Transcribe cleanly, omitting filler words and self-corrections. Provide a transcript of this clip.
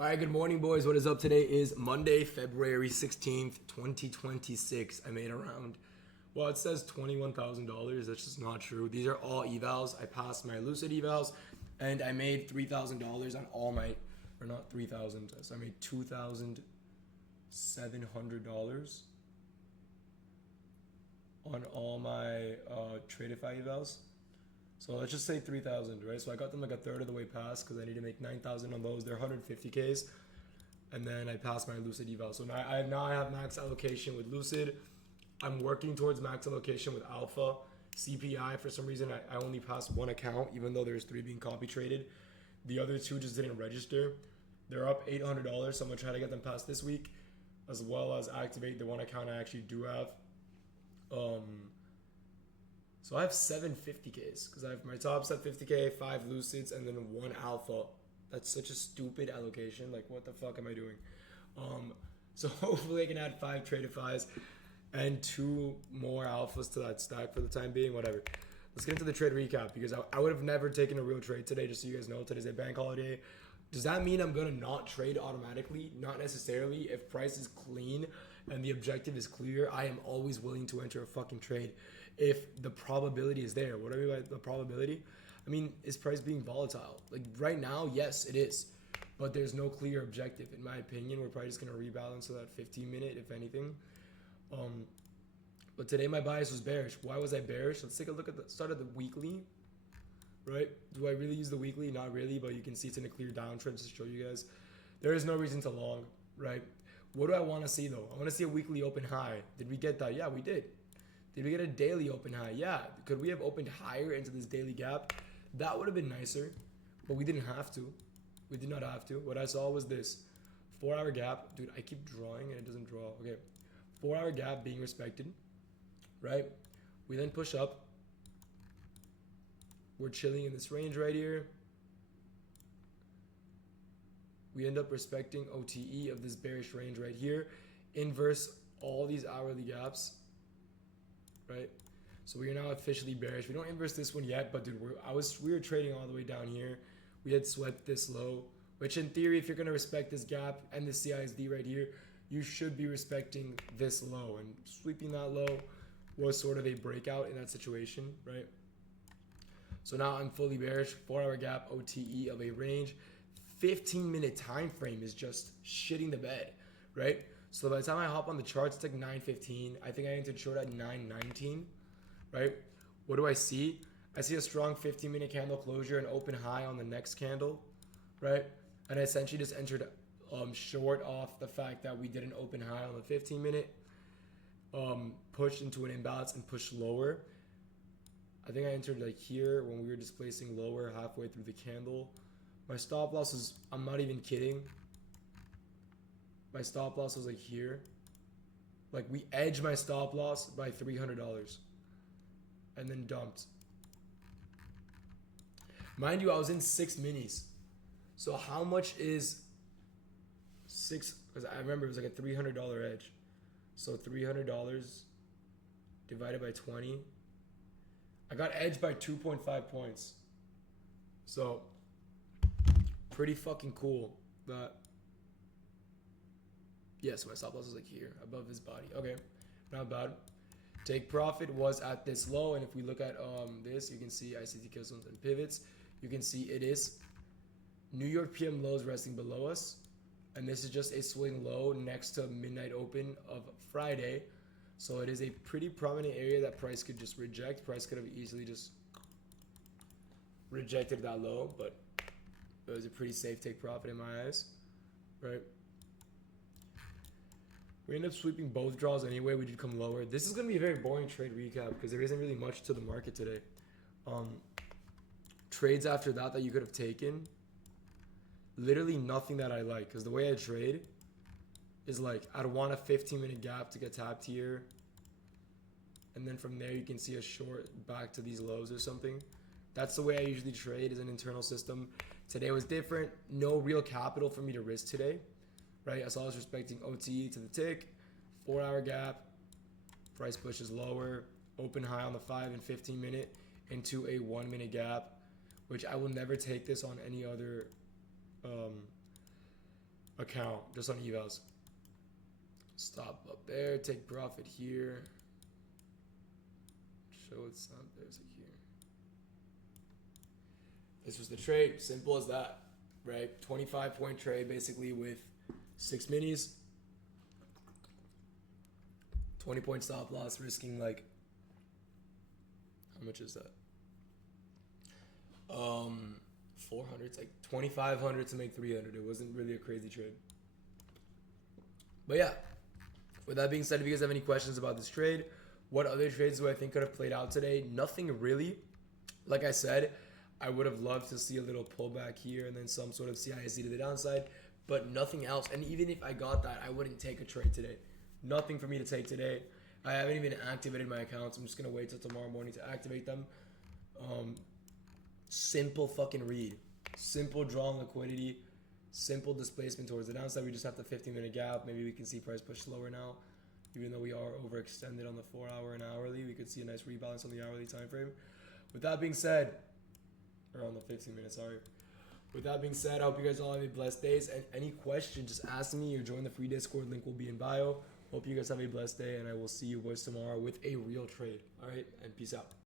All right, good morning, boys. What is up? Today is Monday, February 16th, 2026. I made around, well, it says $21,000. That's just not true. These are all evals. I passed my Lucid evals, and I made $3,000 on all my, or not 3,000, so I made $2,700 on all my Tradify evals. So let's just say 3,000, right? So I got them like a third of the way past because I need to make 9,000 on those. They're 150Ks. And then I passed my Lucid eval. So now I have max allocation with Lucid. I'm working towards max allocation with Alpha. CPI, for some reason, I only passed one account, even though there's 3 being copy traded. The other 2 just didn't register. They're up $800, so I'm going to try to get them past this week, as well as activate the one account I actually do have. So I have 750Ks because I have my top set 50K, 5 Lucids, and then 1 Alpha. That's such a stupid allocation. Like, what the fuck am I doing? So hopefully I can add 5 Tradifys and 2 more Alphas to that stack for the time being. Whatever. Let's get into the trade recap because I would have never taken a real trade today. Just so you guys know, today's a bank holiday. Does that mean I'm gonna not trade automatically? Not necessarily. If price is clean and the objective is clear, I am always willing to enter a fucking trade if the probability is there. What do I mean by the probability? I mean, is price being volatile? Like right now, yes, it is. But there's no clear objective. In my opinion, we're probably just gonna rebalance to that 15-minute, if anything. But today my bias was bearish. Why was I bearish? Let's take a look at the start of the weekly. Right? Do I really use the weekly? Not really, but you can see it's in a clear downtrend to show you guys. There is no reason to long, right? What do I want to see though? I want to see a weekly open high. Did we get that? Yeah, we did. Did we get a daily open high? Yeah. Could we have opened higher into this daily gap? That would have been nicer, but we didn't have to. We did not have to. What I saw was this 4-hour gap. Dude, I keep drawing and it doesn't draw. Okay. 4-hour gap being respected, right? We then push up. We're chilling in this range right here. We end up respecting OTE of this bearish range right here. Inverse all these hourly gaps, right? So we are now officially bearish. We don't inverse this one yet, but dude, we were trading all the way down here. We had swept this low, which in theory, if you're gonna respect this gap and the CISD right here, you should be respecting this low, and sweeping that low was sort of a breakout in that situation, right? So now I'm fully bearish. 4-hour gap OTE of a range. 15-minute time frame is just shitting the bed, right? So by the time I hop on the charts, it's like 9:15. I think I entered short at 9:19, right? What do I see? I see a strong 15-minute candle closure and open high on the next candle, right? And I essentially just entered short off the fact that we did an open high on the 15-minute, pushed into an imbalance and pushed lower. I think I entered like here when we were displacing lower halfway through the candle. My stop loss is, I'm not even kidding. My stop loss was like here. Like we edged my stop loss by $300 and then dumped. Mind you, I was in 6 minis. So how much is 6? Because I remember it was like a $300 edge. So $300 divided by 20. I got edged by 2.5 points. So, pretty fucking cool. But, yeah, so my stop loss was like here, above his body. Okay, not bad. Take profit was at this low. And if we look at this, you can see ICT killzones and pivots. You can see it is New York PM lows resting below us. And this is just a swing low next to midnight open of Friday. So it is a pretty prominent area that price could just reject. Price could have easily just rejected that low, but it was a pretty safe take profit in my eyes, right? We ended up sweeping both draws anyway. We did come lower. This is going to be a very boring trade recap because there isn't really much to the market today. Trades after that you could have taken, literally nothing that I like because the way I trade is like I'd want a 15-minute gap to get tapped here. And then from there you can see a short back to these lows or something. That's the way I usually trade, is an internal system. Today was different. No real capital for me to risk today, right? As I was respecting OTE to the tick. 4-hour gap. Price pushes lower. Open high on the 5 and 15-minute into a 1-minute gap, which I will never take this on any other account just on evals. Stop up there, take profit here. Show it's not there's a here. This was the trade, simple as that, right? 25-point trade basically with 6 minis. 20-point stop loss, risking like, how much is that? 400. It's like 2,500 to make 300. It wasn't really a crazy trade. But yeah, with that being said, if you guys have any questions about this trade, what other trades do I think could have played out today? Nothing really. Like I said, I would have loved to see a little pullback here and then some sort of CISC to the downside, but nothing else. And even if I got that, I wouldn't take a trade today. Nothing for me to take today. I haven't even activated my accounts. I'm just going to wait till tomorrow morning to activate them. Simple fucking read. Simple draw on liquidity. Simple displacement towards the downside. We just have the 15-minute gap. Maybe we can see price push slower now. Even though we are overextended on the 4-hour and hourly, we could see a nice rebalance on the hourly time frame. With that being said, or on the 15-minute, sorry. With that being said, I hope you guys all have a blessed days. And any questions, just ask me or join the free Discord. Link will be in bio. Hope you guys have a blessed day, and I will see you boys tomorrow with a real trade. All right, and peace out.